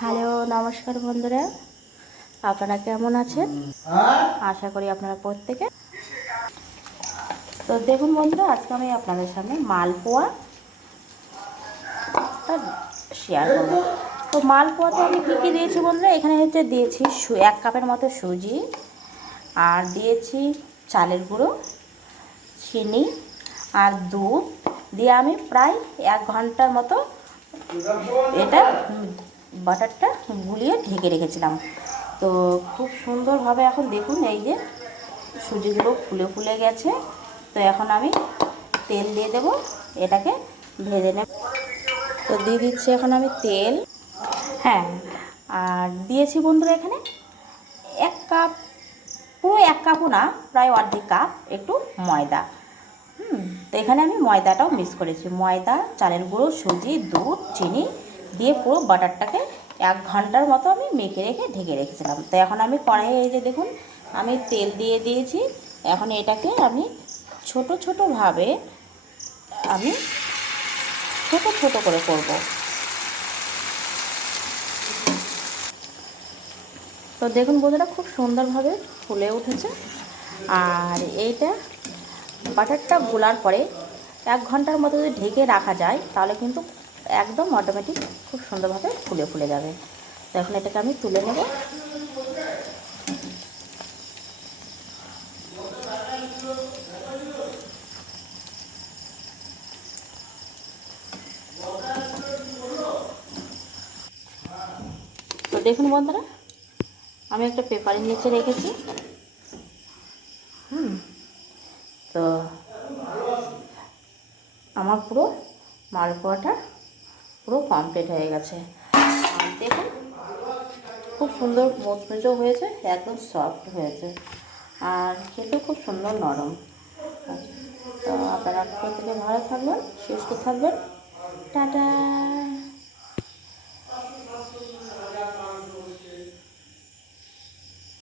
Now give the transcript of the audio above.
Hello, নমস্কার বন্ধুরা। আপনারা কেমন আছেন? আশা করি আপনারা প্রত্যেকে। তো দেখুন বন্ধুরা, আজকে আমি আপনাদের সামনে মালপোয়া শেয়ার করব। তো মালপোয়াতে আমি কী কী দিয়েছি বন্ধুরা? এখানে হচ্ছে দিয়েছি এক কাপের মতো সুজি, আর দিয়েছি চালের গুঁড়ো, চিনি, আর দুধ। দিয়ে আমি প্রায় এক ঘণ্টার মতো এটা বাটারটা গুলিয়ে ঢেকে রেখেছিলাম। তো খুব সুন্দরভাবে এখন দেখুন এই যে সুজিগুলো ফুলে ফুলে গেছে। তো এখন আমি তেল দিয়ে দেব, এটাকে ভেজে নেব। তো দিয়ে দিচ্ছি এখন আমি তেল। হ্যাঁ আর দিয়েছি বন্ধুরা এখানে এক কাপ, পুরো এক কাপও না, প্রায় অর্ধেক কাপ একটু ময়দা। হুম, তো এখানে আমি ময়দাটাও মিক্স করেছি। ময়দা, চালের গুঁড়ো, সুজি, দুধ, চিনি দিয়ে পুরো বাটারটাকে এক ঘণ্টার মতো আমি মেখে রেখে ঢেকে রেখেছিলাম। তো এখন আমি কড়াইয়ে এই যে দেখুন, আমি তেল দিয়ে দিয়েছি। এখন এটাকে আমি ছোট ছোটোভাবে আমি ছোট ছোট করে করব। তো দেখুন বন্ধুরা খুব সুন্দরভাবে ফুলে উঠেছে। আর এইটা বাটারটা গোলার পরে এক ঘণ্টার মতো যদি ঢেকে রাখা যায়, তাহলে কিন্তু একদম অটোমেটিক খুব সুন্দরভাবে ফুলে ফুলে যাবে। তো এখন এটাকে আমি তুলে নেব। তো দেখুন বন্ধুরা, আমি একটা পেপারের নিচে রেখেছি। তো আমার পুরো মালপোয়াটা পুরো কমপ্লিট হয়ে গেছে। দেখুন, খুব সুন্দর মোচমোচও হয়েছে, একদম সফট হয়েছে। আর খেতেও খুব সুন্দর নরম। তো আপনারা প্রত্যেকে ভালো থাকবেন, সুস্থ থাকবেন। টাটা!